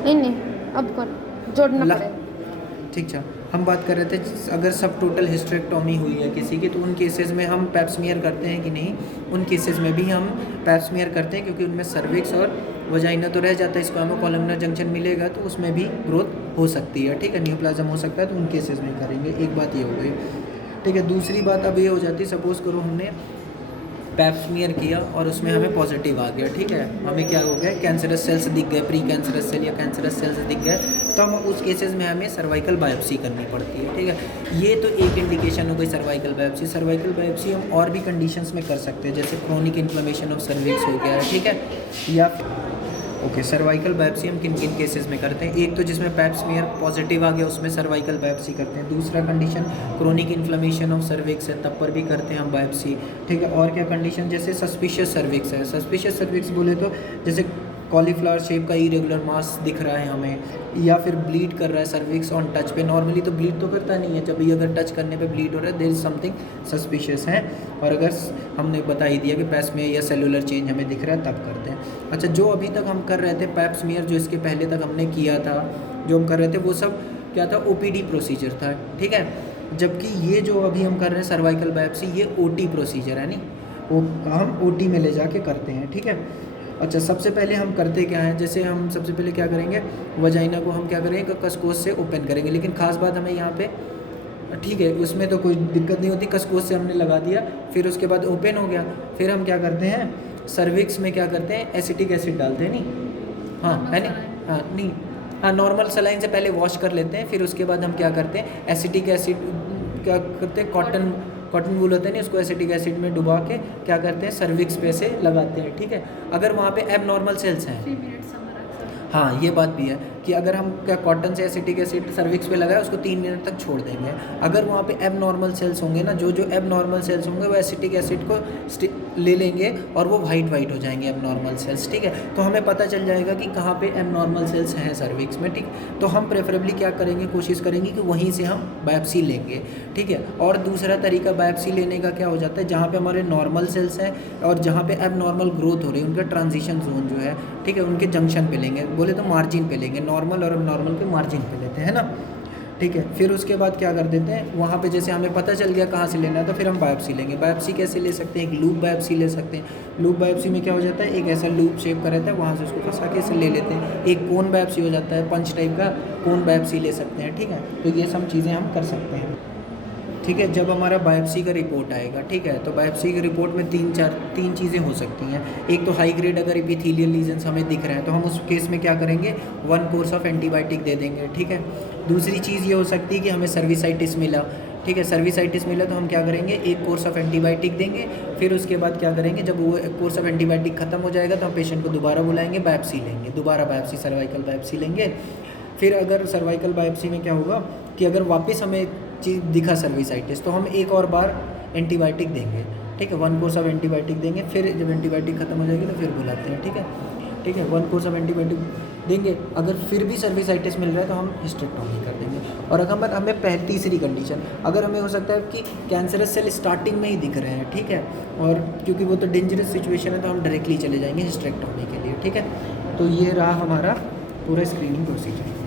नहीं नहीं, अब कर जोड़ना ला पड़ेगा। ठीक है, हम बात कर रहे थे अगर सब टोटल हिस्टेरेक्टोमी हुई है किसी की, तो उन केसेस में हम पैप स्मीयर करते हैं कि नहीं। उन केसेस में भी हम पैप स्मीयर करते हैं, क्योंकि उनमें सर्विक्स और वजाइना तो रह जाता है, स्क्वामो कॉलमनर जंक्शन मिलेगा तो उसमें भी ग्रोथ हो सकती है। ठीक है, न्यूप्लाज्म हो सकता है, तो उन केसेस में करेंगे। एक बात ये हो गई। ठीक है, दूसरी बात अब ये हो जाती है, सपोज़ करो हमने पैप स्मीयर किया और उसमें हमें पॉजिटिव आ गया। ठीक है, हमें क्या हो गया, कैंसरस सेल्स दिख गए, प्री कैंसरस सेल या कैंसरस सेल्स दिख गए, तो हम उस केसेस में हमें सर्वाइकल बायोप्सी करनी पड़ती है। ठीक है, ये तो एक इंडिकेशन हो गई सर्वाइकल बायोप्सी। सर्वाइकल बायोप्सी हम और भी कंडीशंस में कर सकते हैं, जैसे क्रोनिक इन्फ्लेमेशन ऑफ सर्विक्स हो गया है। ठीक है, या ओके, सर्वाइकल बायोप्सी हम किन किन केसेस में करते हैं? एक तो जिसमें पैप स्मीयर पॉजिटिव आ गया उसमें सर्वाइकल बायोप्सी करते हैं। दूसरा condition chronic inflammation of cervix है, तब पर भी करते हैं हम बायोप्सी। ठीक है, और क्या कंडीशन, जैसे सस्पिशियस सर्विक्स है। सस्पिशियस सर्विक्स बोले तो जैसे कॉलीफ्लावर शेप का इरेगुलर मास दिख रहा है हमें, या फिर ब्लीड कर रहा है सर्विक्स ऑन टच पे। नॉर्मली तो ब्लीड तो करता नहीं है, जब भी अगर टच करने पे ब्लीड हो रहा है, देयर इज समथिंग सस्पिशियस है। और अगर हमने बता ही दिया कि पैप स्मीयर या सेलुलर चेंज हमें दिख रहा है, तब करते हैं। अच्छा, जो अभी तक हम कर रहे थे पैप स्मीयर, जो इसके पहले तक हमने किया था, जो हम कर रहे थे वो सब क्या था, ओपीडी प्रोसीजर था। ठीक है, जबकि ये जो अभी हम कर रहे हैं सर्वाइकल बायोप्सी, ये ओटी प्रोसीजर है। नहीं, वो हम ओटी में ले जाके करते हैं। ठीक है, अच्छा, सबसे पहले हम करते क्या हैं, जैसे हम सबसे पहले क्या करेंगे, वजाइना को हम क्या करेंगे, कसकोस से ओपन करेंगे। लेकिन खास बात हमें यहाँ पे, ठीक है, उसमें तो कोई दिक्कत नहीं होती, कसकोस से हमने लगा दिया, फिर उसके बाद ओपन हो गया। फिर हम क्या करते हैं, सर्विक्स में क्या करते हैं, एसिटिक एसिड डालते हैं। नहीं, हाँ है नहीं, हाँ नहीं, हाँ नॉर्मल सलाइन से पहले वॉश कर लेते हैं, फिर उसके बाद हम क्या करते हैं, एसिटिक एसिड क्या करते हैं, कॉटन कॉटन वूल होते हैं नहीं, उसको एसिटिक एसिड में डुबा के क्या करते हैं, सर्विक्स पे से लगाते हैं। ठीक है, अगर वहाँ पे एबनॉर्मल सेल्स हैं, 3 मिनट्स हम रख सकते हाँ ये बात भी है कि अगर हम क्या कॉटन से एसिटिक एसिड सर्विक्स पे लगाए, उसको 3 मिनट तक छोड़ देंगे। अगर वहाँ पे एबनॉर्मल सेल्स होंगे ना, जो जो एबनॉर्मल सेल्स होंगे वो एसिटिक एसिड को ले लेंगे और वो वाइट हो जाएंगे एबनॉर्मल सेल्स। ठीक है, तो हमें पता चल जाएगा कि कहाँ पे एबनॉर्मल सेल्स हैं सर्विक्स में। ठीक, तो हम प्रेफरेबली क्या करेंगे, कोशिश करेंगे कि वहीं से हम बायोप्सी लेंगे। ठीक है, और दूसरा तरीका बायोप्सी लेने का क्या हो जाता है, जहाँ पे हमारे नॉर्मल सेल्स हैं और जहाँ पे एबनॉर्मल ग्रोथ हो रही है, उनका ट्रांजिशन जोन जो है, ठीक है, उनके जंक्शन पे लेंगे, बोले तो मार्जिन पे लेंगे, नॉर्मल और एबनॉर्मल के मार्जिन पे लेते हैं ना। ठीक है, फिर उसके बाद क्या कर देते हैं, वहाँ पे जैसे हमें पता चल गया कहाँ से लेना है, तो फिर हम बायोप्सी लेंगे। बायोप्सी कैसे ले सकते हैं, एक लूप बायोप्सी ले सकते हैं। लूप बायोप्सी में क्या हो जाता है, एक ऐसा लूप शेप का रहता है, वहाँ से उसको फंसा के इसे ले लेते हैं। एक कोन बायोप्सी हो जाता है, पंच टाइप का कोन बायोप्सी ले सकते हैं। ठीक है, तो ये सब चीज़ें हम कर सकते हैं। ठीक है, जब हमारा बायोप्सी का रिपोर्ट आएगा, ठीक है, तो बायोप्सी के रिपोर्ट में तीन चीज़ें हो सकती हैं। एक तो हाई ग्रेड अगर एपिथेलियल लीजन्स हमें दिख रहे हैं, तो हम उस केस में क्या करेंगे, 1 कोर्स ऑफ एंटीबायोटिक दे देंगे। ठीक है, दूसरी चीज़ ये हो सकती है कि हमें सर्विसाइटिस मिला। ठीक है, सर्विसाइटिस मिला तो हम क्या करेंगे, 1 कोर्स ऑफ एंटीबायोटिक देंगे। फिर उसके बाद क्या करेंगे, जब वो कोर्स ऑफ एंटीबायोटिक ख़त्म हो जाएगा तो हम पेशेंट को दोबारा बुलाएंगे, बायोप्सी लेंगे, दोबारा बायोप्सी सर्वाइकल बायोप्सी लेंगे। फिर अगर सर्वाइकल बायोप्सी में क्या होगा कि अगर वापस हमें चीज़ दिखा सर्विसाइटिस, तो हम एक और बार एंटीबायोटिक देंगे। ठीक है, 1 कोर्स ऑफ एंटीबायोटिक देंगे, फिर जब एंटीबायोटिक ख़त्म हो जाएगी तो फिर बुलाते हैं। ठीक है, ठीक है, 1 कोर्स ऑफ एंटीबायोटिक देंगे। अगर फिर भी सर्विसाइटिस मिल रहा है तो हम हिस्टेरेक्टोमी कर देंगे। और अगर हमें तीसरी कंडीशन, अगर हमें हो सकता है कि कैंसरस सेल स्टार्टिंग में ही दिख रहे हैं, ठीक है, और क्योंकि वो तो डेंजरस सिचुएशन है, तो हम डायरेक्टली चले जाएंगे हिस्टेरेक्टोमी के लिए। ठीक है, तो ये रहा हमारा पूरा स्क्रीनिंग प्रोसीजर।